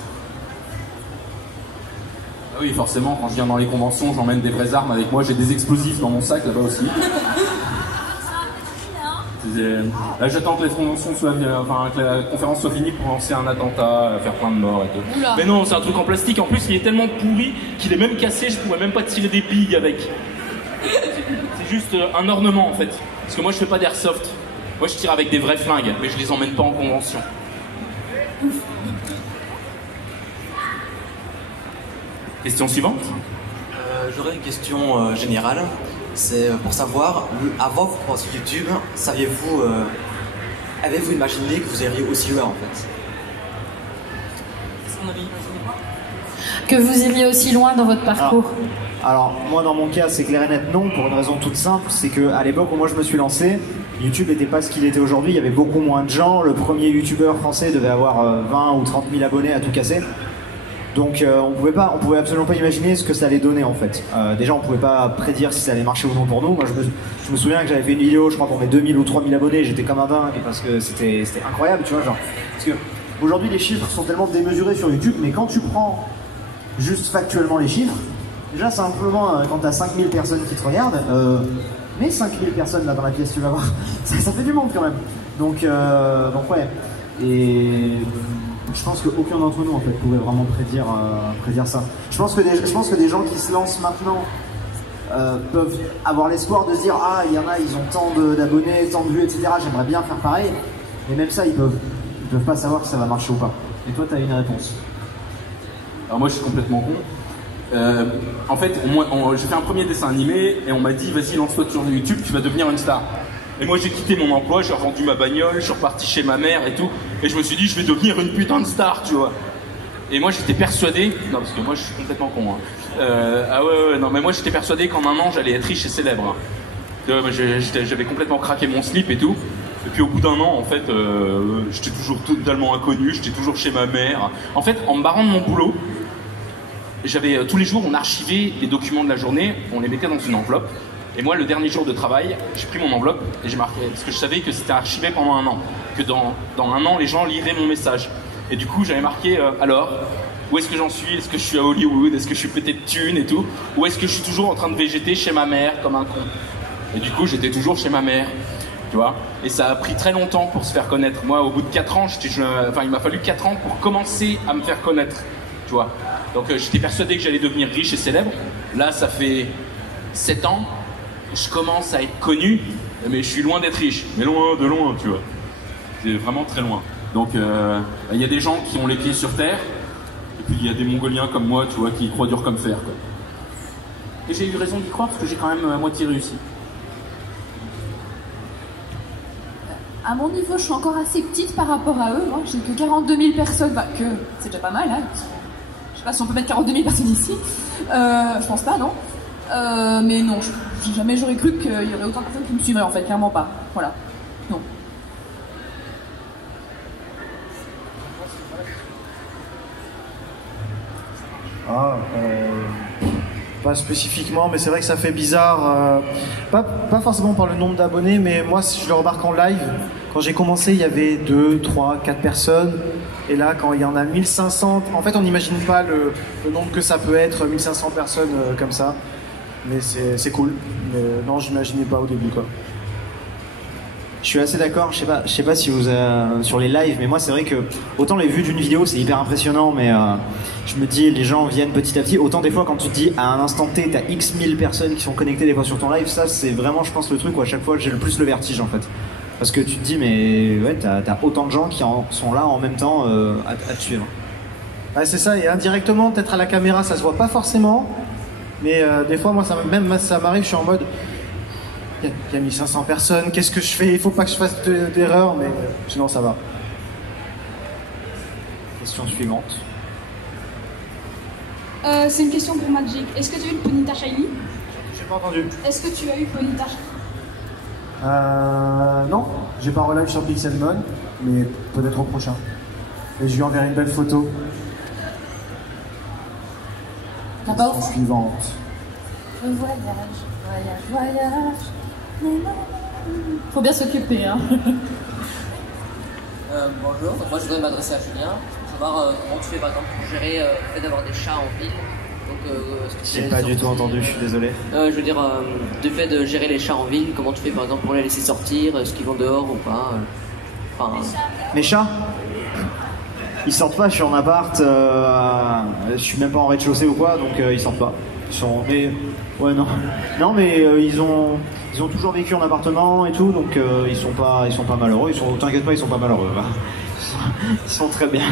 Ah oui, forcément, quand je viens dans les conventions, j'emmène des vraies armes avec moi. J'ai des explosifs dans mon sac là-bas aussi. Là, j'attends que que la conférence soit finie pour lancer un attentat, faire plein de morts et tout. Oula. Mais non, c'est un truc en plastique. En plus, il est tellement pourri qu'il est même cassé. Je pourrais même pas tirer des billes avec. C'est juste un ornement en fait. Parce que moi, je fais pas d'airsoft. Moi, je tire avec des vrais flingues, mais je les emmène pas en convention. Question suivante. J'aurais une question générale. C'est pour savoir, avant que vous commenciez YouTube, avez-vous imaginé que vous iriez aussi loin en fait? Que vous iriez aussi loin dans votre parcours? Alors, moi dans mon cas, c'est clair et net non, pour une raison toute simple, c'est qu'à l'époque où moi je me suis lancé, YouTube n'était pas ce qu'il était aujourd'hui, il y avait beaucoup moins de gens, le premier YouTubeur français devait avoir 20 ou 30 000 abonnés à tout casser. Donc on pouvait absolument pas imaginer ce que ça allait donner en fait. Déjà on pouvait pas prédire si ça allait marcher ou non pour nous. Moi je me souviens que j'avais fait une vidéo, je crois pour mes 2000 ou 3000 abonnés, j'étais comme un dingue parce que c'était incroyable, tu vois, genre. Parce que aujourd'hui les chiffres sont tellement démesurés sur YouTube, mais quand tu prends juste factuellement les chiffres, déjà simplement quand t'as 5000 personnes qui te regardent, mais 5000 personnes là dans la pièce, tu vas voir, ça fait du monde quand même. Donc ouais. Et je pense qu'aucun d'entre nous en fait pouvait vraiment prédire ça. Je pense que des gens qui se lancent maintenant peuvent avoir l'espoir de se dire ah il y en a, ils ont tant d'abonnés, tant de vues, etc. J'aimerais bien faire pareil. Mais même ça ils peuvent pas savoir si ça va marcher ou pas. Et toi t'as une réponse? Alors moi je suis complètement con. En fait j'ai fait un premier dessin animé et on m'a dit vas-y lance-toi sur YouTube, tu vas devenir une star. Et moi j'ai quitté mon emploi, j'ai revendu ma bagnole, je suis reparti chez ma mère et tout, et je me suis dit je vais devenir une putain de star, tu vois. Et moi j'étais persuadé, non parce que moi je suis complètement con, hein. Non mais moi j'étais persuadé qu'en un an j'allais être riche et célèbre. Hein. J'avais complètement craqué mon slip et tout, et puis au bout d'un an en fait j'étais toujours totalement inconnu, j'étais toujours chez ma mère. En fait en me barrant de mon boulot, j'avais tous les jours on archivait les documents de la journée, on les mettait dans une enveloppe. Et moi, le dernier jour de travail, j'ai pris mon enveloppe et j'ai marqué, parce que je savais que c'était archivé pendant un an, que dans un an, les gens liraient mon message. Et du coup, j'avais marqué, alors, où est-ce que j'en suis? Est-ce que je suis à Hollywood? Est-ce que je suis pété de thunes et tout? Ou est-ce que je suis toujours en train de végéter chez ma mère comme un con? Et du coup, j'étais toujours chez ma mère, tu vois. Et ça a pris très longtemps pour se faire connaître. Moi, au bout de 4 ans, il m'a fallu 4 ans pour commencer à me faire connaître, tu vois. Donc, j'étais persuadé que j'allais devenir riche et célèbre. Là, ça fait 7 ans. Je commence à être connu, mais je suis loin d'être riche. Mais loin, de loin, tu vois. C'est vraiment très loin. Donc, il y a des gens qui ont les pieds sur terre, et puis il y a des Mongoliens comme moi, tu vois, qui y croient dur comme fer, quoi. Et j'ai eu raison d'y croire, parce que j'ai quand même à moitié réussi. À mon niveau, je suis encore assez petite par rapport à eux. Hein. J'ai que 42 000 personnes, c'est déjà pas mal. Hein. Je sais pas si on peut mettre 42 000 personnes ici. Je pense pas, non. Mais non, jamais j'aurais cru qu'il y aurait autant de personnes qui me suivraient en fait, clairement pas. Voilà. Non. Pas spécifiquement, mais c'est vrai que ça fait bizarre. Pas forcément par le nombre d'abonnés, mais moi, je le remarque en live. Quand j'ai commencé, il y avait 2, 3, 4 personnes. Et là, quand il y en a 1500, en fait, on n'imagine pas le nombre que ça peut être, 1500 personnes comme ça. Mais c'est cool. Mais non, j'imaginais pas au début, quoi. Je suis assez d'accord, je sais pas si vous sur les lives, mais moi c'est vrai que autant les vues d'une vidéo c'est hyper impressionnant, mais je me dis les gens viennent petit à petit, autant des fois quand tu te dis à un instant T t'as X 1000 personnes qui sont connectées des fois sur ton live, ça c'est vraiment je pense le truc où à chaque fois j'ai le plus le vertige en fait. Parce que tu te dis mais ouais t'as autant de gens qui sont là en même temps à te suivre. Ouais, c'est ça, et indirectement peut-être à la caméra ça se voit pas forcément, mais des fois moi ça m'arrive, je suis en mode il y a 1500 personnes, qu'est-ce que je fais? Il faut pas que je fasse d'erreur, mais sinon ça va. Question suivante. C'est une question pour Magic. Est-ce que tu as eu le Ponyta Shiny? J'ai pas entendu. Est-ce que tu as eu Ponyta Shiny? Non, j'ai pas relive sur Pixelmon, mais peut-être au prochain. Et je lui enverrai une belle photo. D'abord suivante. Voyage. Faut bien s'occuper, hein. Bonjour, donc moi je voudrais m'adresser à Julien. Savoir comment tu fais par exemple pour gérer le fait d'avoir des chats en ville. J'ai pas du tout entendu, je suis désolé. Je veux dire, du fait de gérer les chats en ville, comment tu fais par exemple pour les laisser sortir, est-ce qu'ils vont dehors ou pas Mes chats ils sortent pas, je suis en appart, je suis même pas en rez-de-chaussée ou quoi, donc ils sortent pas. Mais ouais non mais ils ont toujours vécu en appartement et tout, donc ils sont pas malheureux. T'inquiète pas, ils sont pas malheureux. Ils sont très bien.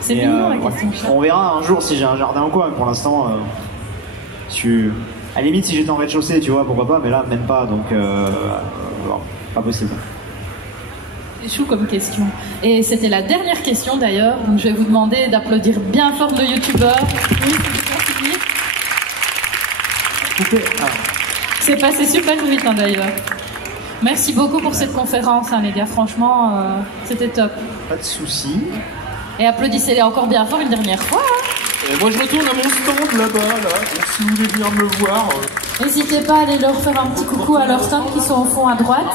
C'est mignon la question. On verra un jour si j'ai un jardin ou quoi. Mais pour l'instant, à la limite si j'étais en rez-de-chaussée, tu vois, pourquoi pas. Mais là même pas, donc pas possible. C'est chou comme question. Et c'était la dernière question d'ailleurs, donc je vais vous demander d'applaudir bien fort nos youtubeurs. Oui, c'est passé super vite d'ailleurs. Merci beaucoup pour cette conférence, les gars, franchement, c'était top. Pas de soucis. Et applaudissez-les encore bien fort une dernière fois. Et moi je retourne à mon stand là-bas, donc si vous voulez venir me voir. N'hésitez pas à aller leur faire un petit coucou à leur stand qui sont au fond à droite.